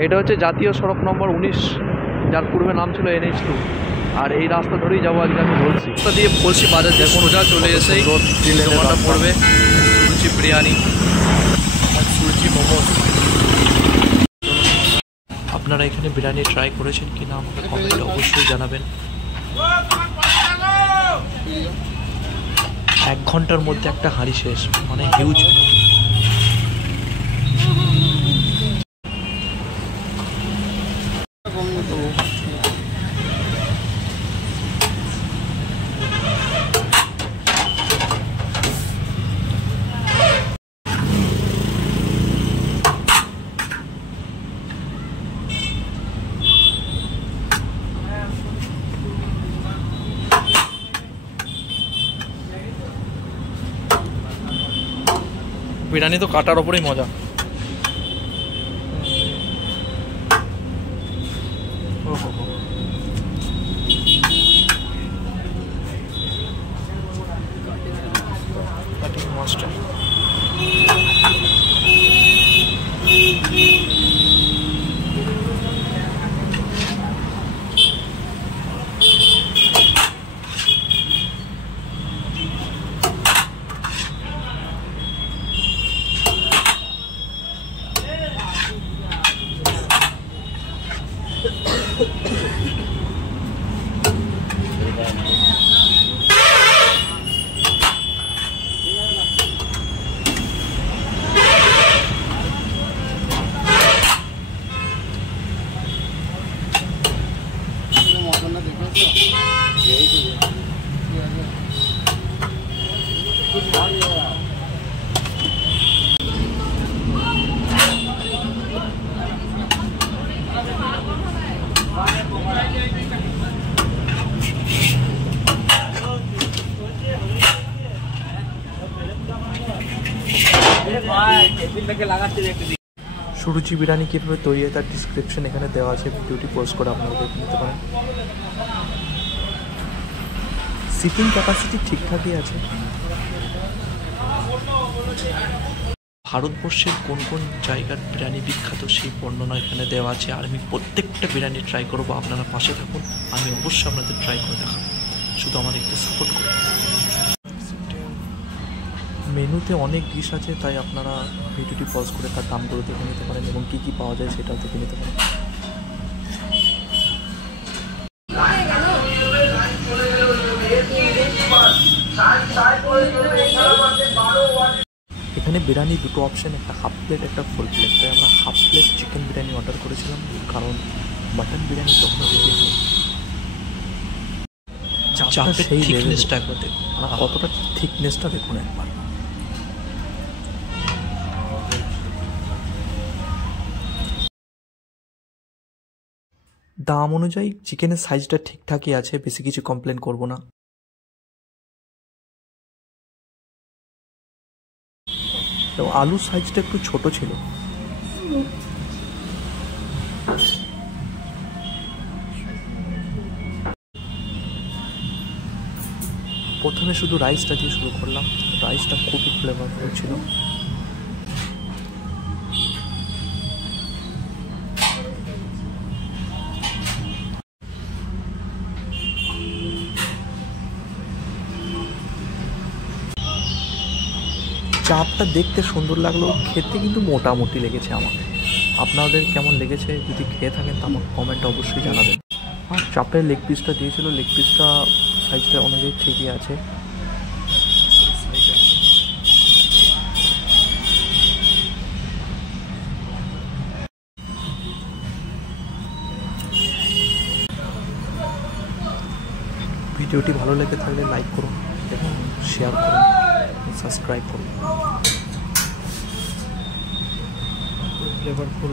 এটা হচ্ছে জাতীয় সড়ক নম্বর 19, যার পূর্বে নাম ছিল NH2। আর এই রাস্তা ধরেই যাবো আজকে আমি বলছি। রাস্তা দিয়ে বলছি বাজার যে সোজা চলে এসে দোকানটা পড়বে সুরুচি বিরিয়ানি আর সুরুচি মোমোস। আপনারা এখানে বিরিয়ানি ট্রাই করেছেন কি না আমাকে কমেন্টে অবশ্যই জানাবেন। 1 ঘন্টার মধ্যে একটা হাঁড়ি শেষ, মানে হিউজ। বিরিয়ানি তো কাটার ওপরেই মজা। Cutting master. সুরুচি বিরিয়ানি কীভাবে তৈরি হয় তার ডিসক্রিপশন এখানে দেওয়া আছে, ভিডিওটি পোস্ট করে আপনারা দেখে নিতে পারেন। সিটিং ক্যাপাসিটি ঠিকঠাকই আছে। ভারতবর্ষের কোন কোন জায়গার বিরিয়ানি বিখ্যাত সেই বর্ণনা এখানে দেওয়া আছে। আর আমি প্রত্যেকটা বিরিয়ানি ট্রাই করবো, আপনারা পাশে থাকুন, আমি অবশ্যই আপনাদের ট্রাই করে দেখাবো, শুধু আমাদের একটু সাপোর্ট করুন। মেনুতে অনেক ডিশ আছে, তাই আপনারা ভিডিওটি পজ করে তার দামগুলো দেখে নিতে পারেন এবং কী কী পাওয়া যায় সেটাও দেখে নিতে পারেন। এখানে বিরিয়ানি দুটো অপশান, একটা হাফ প্লেট একটা ফুল প্লেট। তাই আমরা half plate chicken biryani order করেছিলাম, কারণ মাটন বিরিয়ানি তখনও রেডি হয়। সেই থিকনেসটা একবার দেখুন, কতটা থিকনেসটা দেখুন একবার। দাম অনুযায়ী চিকেনের সাইজটা ঠিকঠাকই আছে, বেশি কিছু কমপ্লেন করব না। তো আলুর সাইজটা একটু ছোট ছিল। প্রথমে শুধু রাইসটা দিয়ে শুরু করলাম, রাইসটা খুবই ফ্লেভারফুল ছিল। চাপটা দেখতে সুন্দর লাগলো, খেতে কিন্তু মোটামুটি লেগেছে আমাকে। আপনাদের কেমন লেগেছে যদি খেয়ে থাকেন তো আমাকে কমেন্টে অবশ্যই জানাবেন। আর চাপের লেগ পিসটা দিয়েছিল, লেগ পিসটা সাইজটা অনুযায়ী ঠিকই আছে। ভিডিওটি ভালো লেগে থাকলে লাইক করুন এবং শেয়ার করুন, সাবস্ক্রাইব করুন। ফ্লেভারফুল